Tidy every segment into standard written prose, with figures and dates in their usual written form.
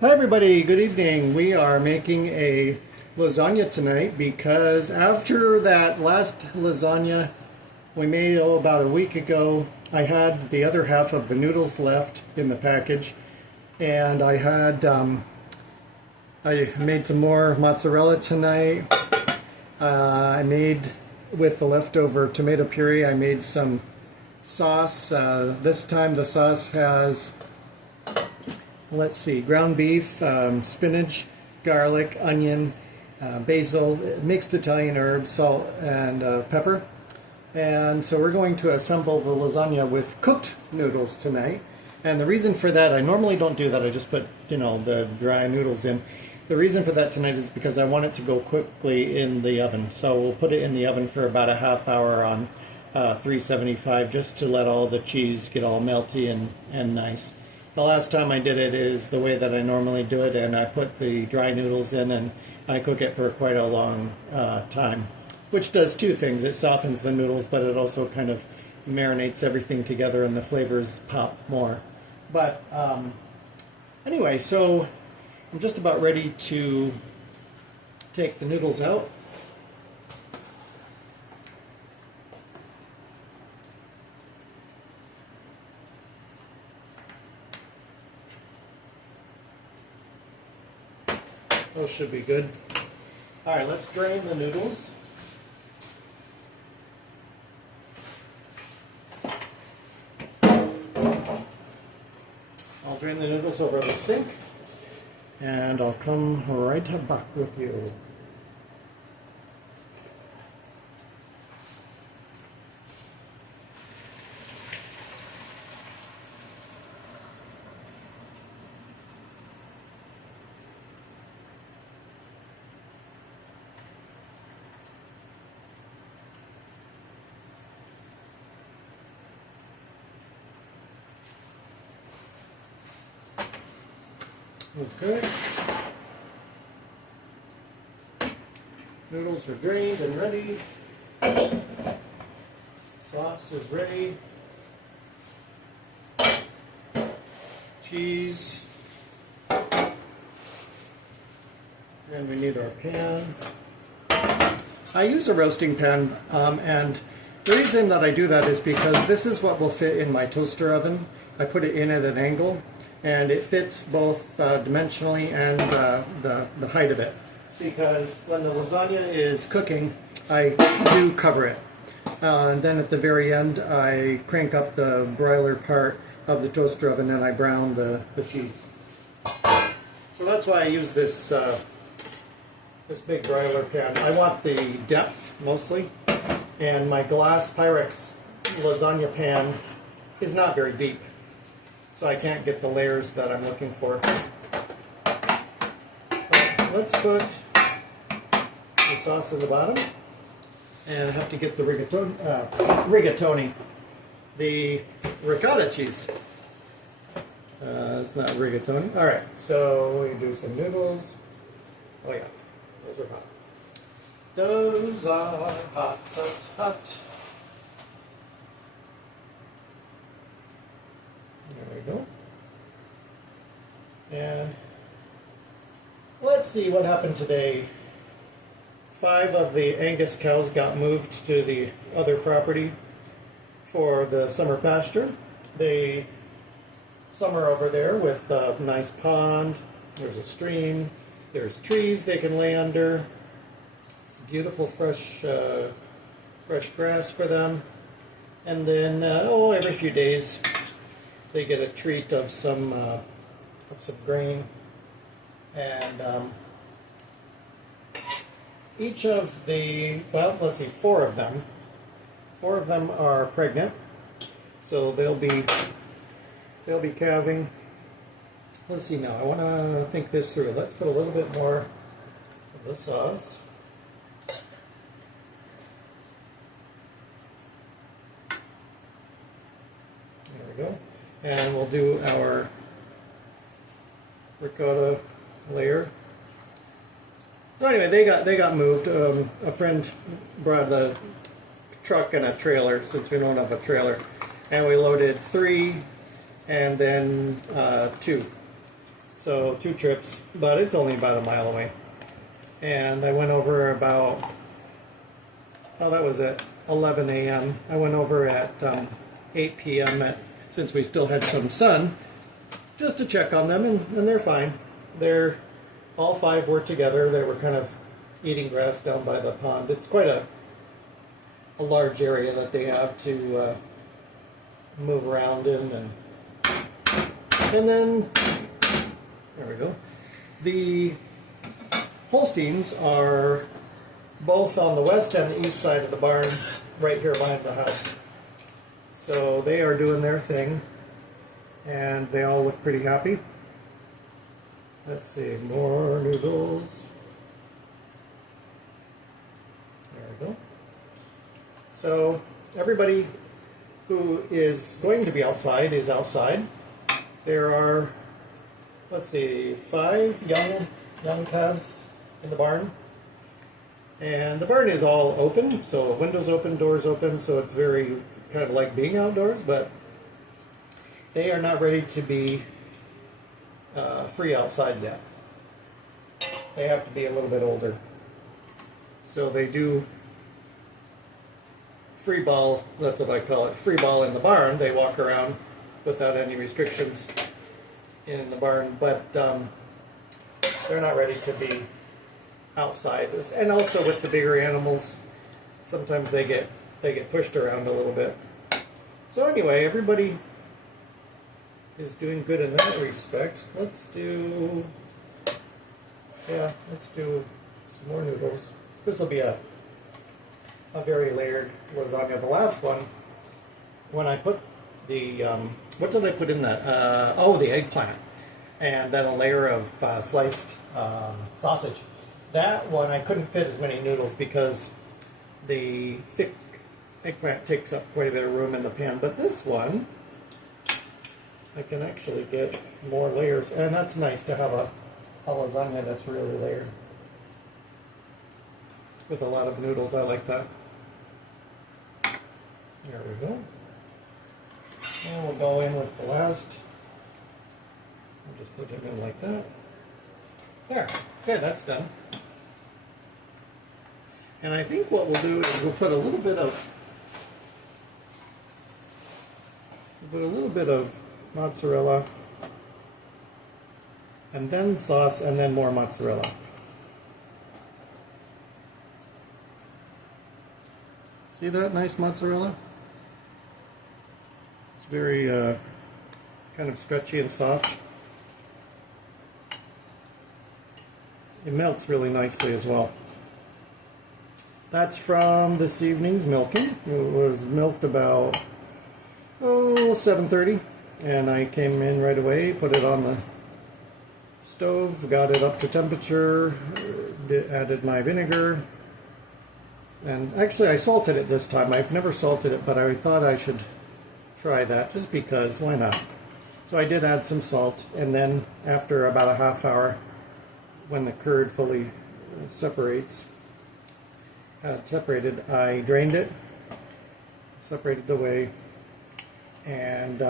Hi everybody, good evening. We are making a lasagna tonight because after that last lasagna we made about a week ago, I had the other half of the noodles left in the package, and I made some more mozzarella tonight. I made, with the leftover tomato puree, I made some sauce. This time the sauce has, let's see, ground beef, spinach, garlic, onion, basil, mixed Italian herbs, salt, and pepper. And so we're going to assemble the lasagna with cooked noodles tonight. And the reason for that, I normally don't do that, I just put, the dry noodles in. The reason for that tonight is because I want it to go quickly in the oven. So we'll put it in the oven for about a half hour on 375, just to let all the cheese get all melty and nice. The last time I did it is the way that I normally do it, and I put the dry noodles in and I cook it for quite a long time, which does two things. It softens the noodles, but it also kind of marinates everything together and the flavors pop more. But anyway, so I'm just about ready to take the noodles out. Those should be good. All right, let's drain the noodles. I'll drain the noodles over the sink, and I'll come right back with you. Okay. Noodles are drained and ready. Sauce is ready. Cheese. And we need our pan. I use a roasting pan, and the reason that I do that is because this is what will fit in my toaster oven. I put it in at an angle, and it fits both dimensionally and the height of it. Because when the lasagna is cooking, I do cover it. And then at the very end, I crank up the broiler part of the toaster oven and I brown the cheese. So that's why I use this big broiler pan. I want the depth mostly, and my glass Pyrex lasagna pan is not very deep, so I can't get the layers that I'm looking for. But let's put the sauce in the bottom, and I have to get the rigatoni, the ricotta cheese. It's not rigatoni. All right, so we do some noodles. Oh yeah, those are hot. Those are hot, hot, hot. There we go. And let's see what happened today. 5 of the Angus cows got moved to the other property for the summer pasture. Some are over there with a nice pond. There's a stream. There's trees they can lay under. It's beautiful fresh grass for them. And then every few days they get a treat of some grain. And each of the, well, let's see, 4 of them. 4 of them are pregnant, so they'll be calving. Let's see now. I want to think this through. Let's put a little bit more of the sauce. There we go. And we'll do our ricotta layer. So anyway, they got moved. A friend brought a truck and a trailer, since we don't have a trailer, and we loaded 3 and then 2. So 2 trips, but it's only about a mile away. And I went over about, oh, that was at 11 a.m. I went over at 8 p.m. Since we still had some sun, just to check on them, and they're fine. All 5 were together. They were kind of eating grass down by the pond. It's quite a large area that they have to move around in, and then there we go. The Holsteins are both on the west and the east side of the barn, right here behind the house. So they are doing their thing, and they all look pretty happy. Let's see, more noodles. There we go. So everybody who is going to be outside is outside. There are, let's see, 5 young calves in the barn. And the barn is all open, so windows open, doors open, so it's very kind of like being outdoors, but they are not ready to be free outside yet. They have to be a little bit older. So they do free ball, that's what I call it, free ball in the barn. They walk around without any restrictions in the barn, but they're not ready to be outside. And also with the bigger animals, sometimes they get pushed around a little bit. So anyway, everybody is doing good in that respect. Let's do some more noodles. This will be a very layered lasagna. The last one, when I put the, what did I put in that? The eggplant. And then a layer of sliced sausage. That one, I couldn't fit as many noodles because the thick eggplant takes up quite a bit of room in the pan. But this one, I can actually get more layers. And that's nice to have a lasagna that's really layered. With a lot of noodles, I like that. There we go. And we'll go in with the last. I'll just put him in like that. There. Okay, that's done. And I think what we'll do is we'll put a little bit of mozzarella, and then sauce, and then more mozzarella. See that nice mozzarella? It's very kind of stretchy and soft. It melts really nicely as well. That's from this evening's milking. It was milked about 7:30, and I came in right away, put it on the stove, got it up to temperature, added my vinegar, and actually I salted it this time. I've never salted it, but I thought I should try that just because, why not? So I did add some salt, and then after about a half hour, when the curd fully separated, I drained it, separated the whey, and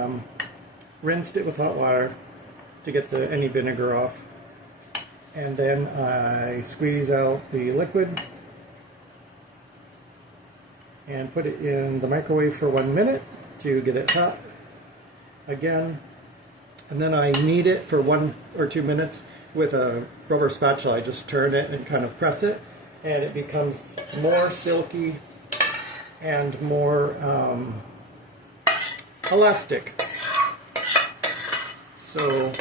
rinsed it with hot water to get any vinegar off. And then I squeeze out the liquid and put it in the microwave for 1 minute to get it hot again. And then I knead it for 1 or 2 minutes with a rubber spatula. I just turn it and kind of press it, and it becomes more silky and more elastic. So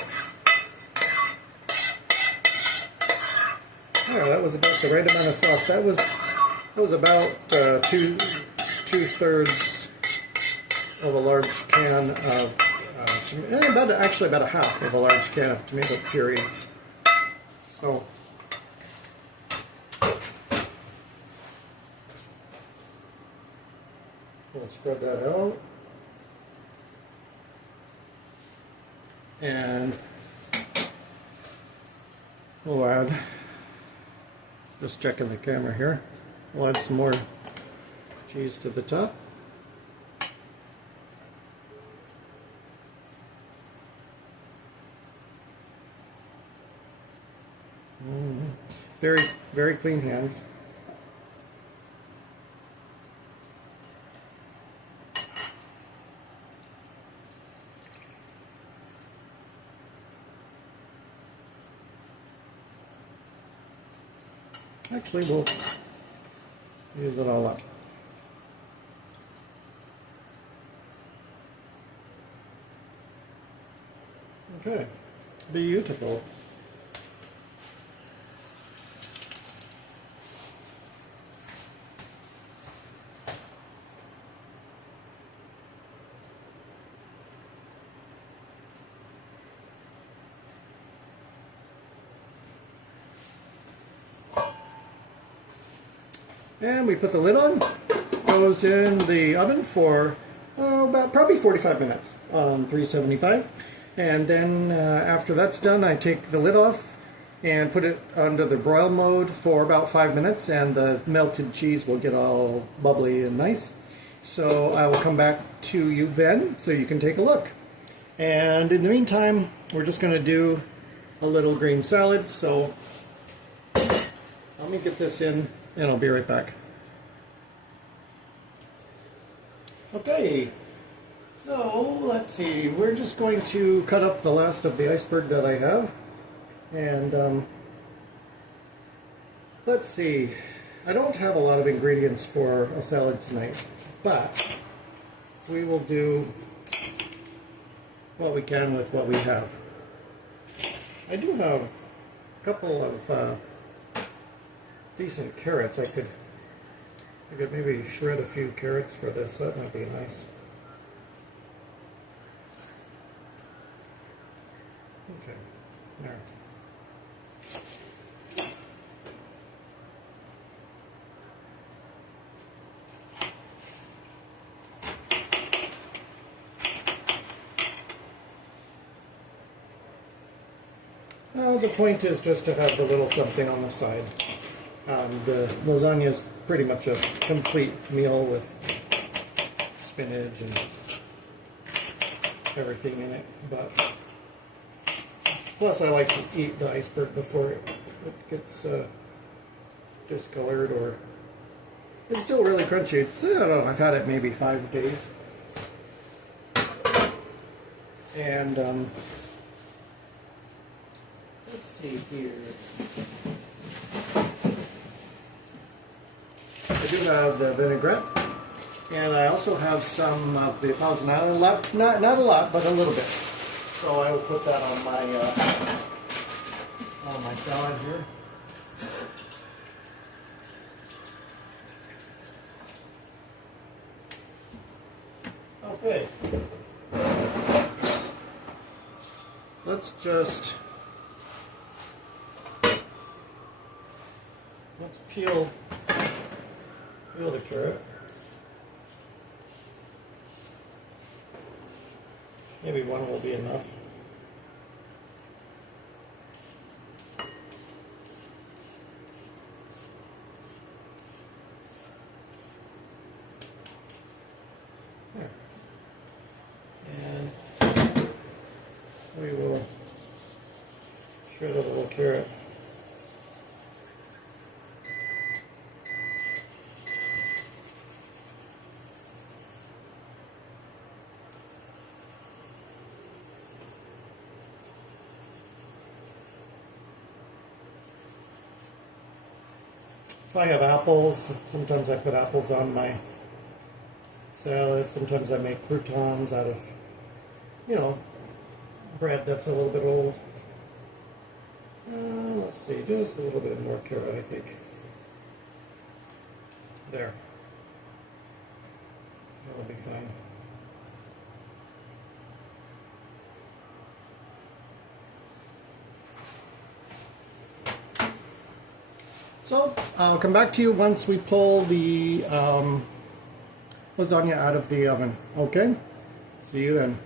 yeah, that was about the right amount of sauce. That was about two-thirds of a large can of about a half of a large can of tomato puree. So we'll spread that out, and we'll add, just checking the camera here, we'll add some more cheese to the top. Very, very clean hands. Actually, we'll use it all up. Okay, beautiful. And we put the lid on. Goes in the oven for about probably 45 minutes on 375. And then after that's done, I take the lid off and put it under the broil mode for about 5 minutes, and the melted cheese will get all bubbly and nice. So I will come back to you then so you can take a look. And in the meantime, we're just going to do a little green salad. So let me get this in and I'll be right back. Okay, so let's see, we're just going to cut up the last of the iceberg that I have. And let's see, I don't have a lot of ingredients for a salad tonight, but we will do what we can with what we have. I do have a couple of decent carrots. I could maybe shred a few carrots for this. That might be nice. Okay, there. Well, the point is just to have the little something on the side. The lasagna is pretty much a complete meal with spinach and everything in it, but plus I like to eat the iceberg before it gets discolored, or it's still really crunchy. It's, I don't know, I've had it maybe 5 days. And let's see here. I do have the vinaigrette, and I also have some of the Thousand Island left. Not a lot, but a little bit. So I will put that on my salad here. Okay. Let's peel the carrot. Maybe one will be enough. There. And we will shred a little carrot. If I have apples, sometimes I put apples on my salad. Sometimes I make croutons out of, bread that's a little bit old. Let's see, just a little bit more carrot, I think. There. That'll be fine. So I'll come back to you once we pull the lasagna out of the oven. Okay? See you then.